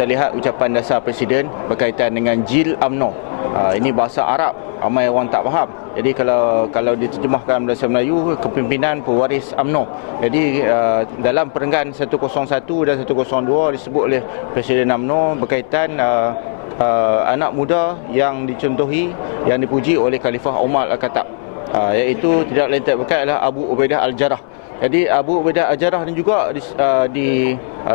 kita lihat ucapan dasar Presiden berkaitan dengan Jil UMNO. Ini bahasa Arab, ramai orang tak faham. Jadi kalau diterjemahkan bahasa Melayu, kepimpinan pewaris UMNO. Jadi dalam perenggan 101 dan 102 disebut oleh Presiden UMNO berkaitan anak muda yang dicontohi, yang dipuji oleh Khalifah Umar Al-Khattab, iaitu tidak lain tak bukan adalah Abu Ubaidah Al-Jarrah. Jadi Abu Ubaidah Al-Jarrah ini juga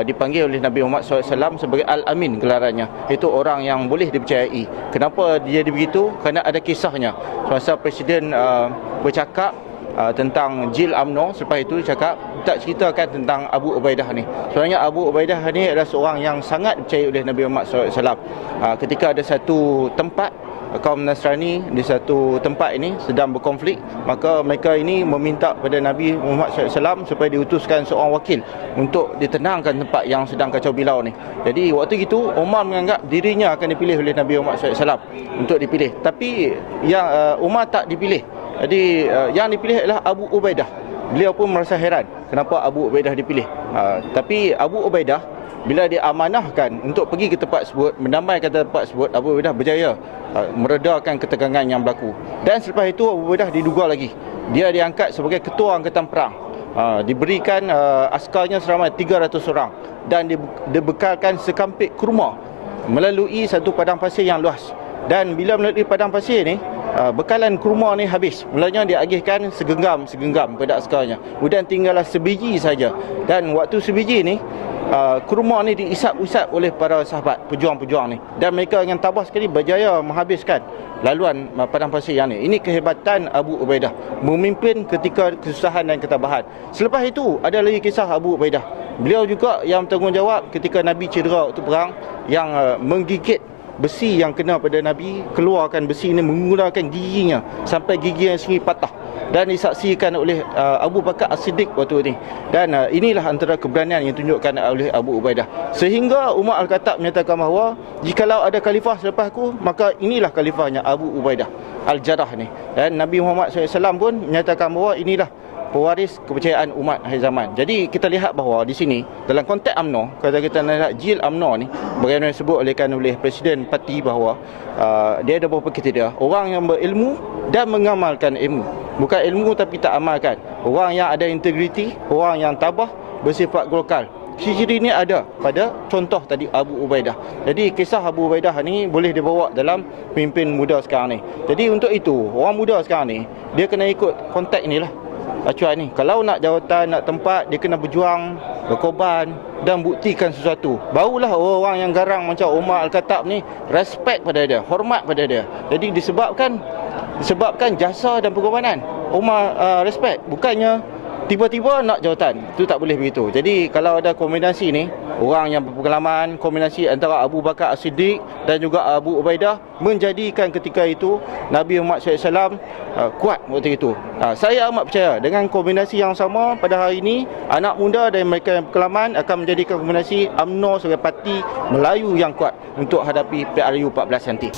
dipanggil oleh Nabi Muhammad SAW sebagai Al-Amin gelarannya. Itu orang yang boleh dipercayai. Kenapa dia begitu? Kerana ada kisahnya. Semasa Presiden bercakap tentang Jil UMNO, selepas itu cakap tak ceritakan tentang Abu Ubaidah ni. Sebenarnya Abu Ubaidah ni adalah seorang yang sangat dipercayai oleh Nabi Muhammad SAW. Ketika ada satu tempat kaum Nasrani di satu tempat ini sedang berkonflik, maka mereka ini meminta kepada Nabi Muhammad SAW supaya diutuskan seorang wakil untuk ditenangkan tempat yang sedang kacau bilau ni. Jadi waktu itu Umar menganggap dirinya akan dipilih oleh Nabi Muhammad SAW untuk dipilih, tapi yang Umar tak dipilih. Jadi yang dipilih adalah Abu Ubaidah. Beliau pun merasa heran kenapa Abu Ubaidah dipilih. Tapi Abu Ubaidah bila diamanahkan untuk pergi ke tempat tersebut, mendamaikan tempat tersebut, Abu Ubaidah berjaya meredakan ketegangan yang berlaku. Dan selepas itu Abu Ubaidah diduga lagi. Dia diangkat sebagai ketua angkatan perang. Diberikan askarnya seramai 300 orang dan dibekalkan sekampik kurma melalui satu padang pasir yang luas. Dan bila melalui padang pasir ni, bekalan kurma ni habis. Mulanya dia agihkan segenggam pada askarnya. Kemudian tinggallah sebiji saja. Dan waktu sebiji ni, kurma ni diisap-isap oleh para sahabat pejuang-pejuang ni, dan mereka dengan tabah sekali berjaya menghabiskan laluan padang pasir yang ni. Ini kehebatan Abu Ubaidah memimpin ketika kesusahan dan ketabahan. Selepas itu ada lagi kisah Abu Ubaidah. Beliau juga yang bertanggungjawab ketika Nabi cedera waktu perang, yang menggigit besi yang kena pada Nabi, keluarkan besi ini menggunakan giginya sampai gigi yang sendiri patah, dan disaksikan oleh Abu Bakar As-Siddiq waktu ini. Dan inilah antara keberanian yang ditunjukkan oleh Abu Ubaidah, sehingga Umar Al-Khattab menyatakan bahawa jikalau ada khalifah selepasku, maka inilah khalifahnya Abu Ubaidah Al-Jarrah ni. Dan Nabi Muhammad SAW pun menyatakan bahawa inilah pewaris kepercayaan umat akhir zaman. Jadi kita lihat bahawa di sini dalam konteks UMNO, kalau kita lihat Jil UMNO ni, bagaimana disebut oleh Presiden Parti bahawa dia ada beberapa kriteria. Orang yang berilmu dan mengamalkan ilmu. Bukan ilmu tapi tak amalkan. Orang yang ada integriti, orang yang tabah, bersifat golkar. Ciri-ciri ini ada pada contoh tadi Abu Ubaidah. Jadi kisah Abu Ubaidah ni boleh dibawa dalam pemimpin muda sekarang ni. Jadi untuk itu orang muda sekarang ni dia kena ikut konteks inilah. Acuan ni, kalau nak jawatan, nak tempat, dia kena berjuang, berkorban dan buktikan sesuatu. Barulah orang yang garang macam Umar Al-Khattab ni respect pada dia, hormat pada dia. Jadi disebabkan jasa dan pengorbanan, Umar respect. Bukannya tiba-tiba nak jawatan, itu tak boleh begitu. Jadi kalau ada kombinasi ni, orang yang berpengalaman, kombinasi antara Abu Bakar As-Siddiq dan juga Abu Ubaidah, menjadikan ketika itu Nabi Muhammad SAW kuat waktu itu. Saya amat percaya dengan kombinasi yang sama pada hari ini, anak muda dan mereka yang berpengalaman akan menjadikan kombinasi UMNO sebagai parti Melayu yang kuat untuk hadapi PRU 14 nanti.